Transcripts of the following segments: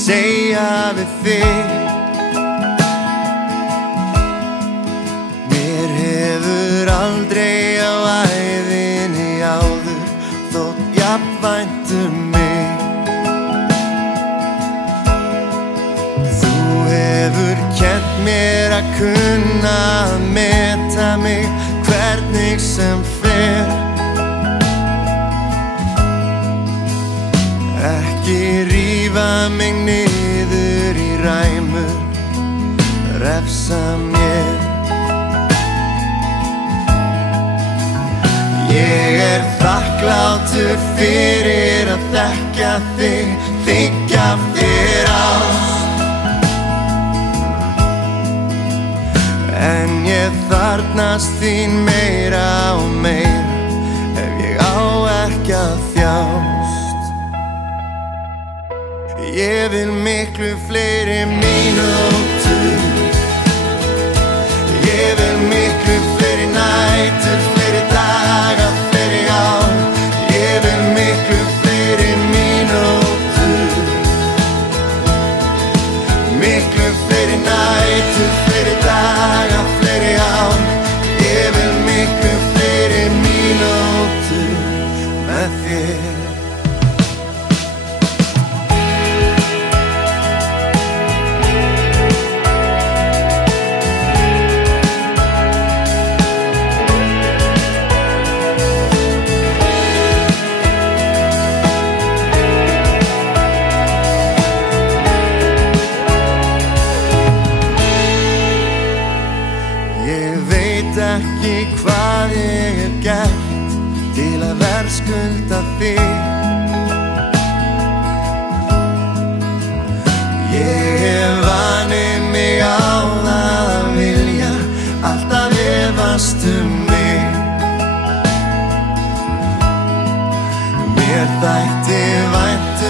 segja við þig. Mér hefur aldrei á ævinni áður þótt jafnvænt mig. Þú hefur kennt mér að kunna að meta mig hvernig sem fer. Ekki rífa mig niður í ræmur, refsa mér. Ég þakklátur fyrir að þekkja þig, þiggja þér ást. En ég þarfnast þín meira og meira ef ég á ekki að þjást. Ég vil miklu fleiri mínútur, ég vil miklu fleiri nætur, fleiri daga, fleiri ár. Ég vil miklu fleiri mínútur, miklu fleiri nætur, fleiri daga, fleiri ár. Ég vil miklu fleiri mínútur með þér. Ekki hvað ég hef gert til að verðskulda þig. Ég hef vanið mig á það að vilja alltaf efast mig. Mér þætti vænt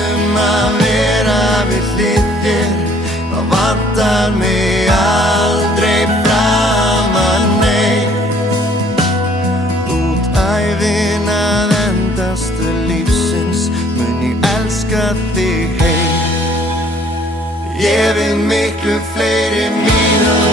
að vera við hlið þér, það vantar mig aldrei framan neitt. Að endastu lífsins mun ég elska þig heim. Ég vil miklu fleiri mínútur,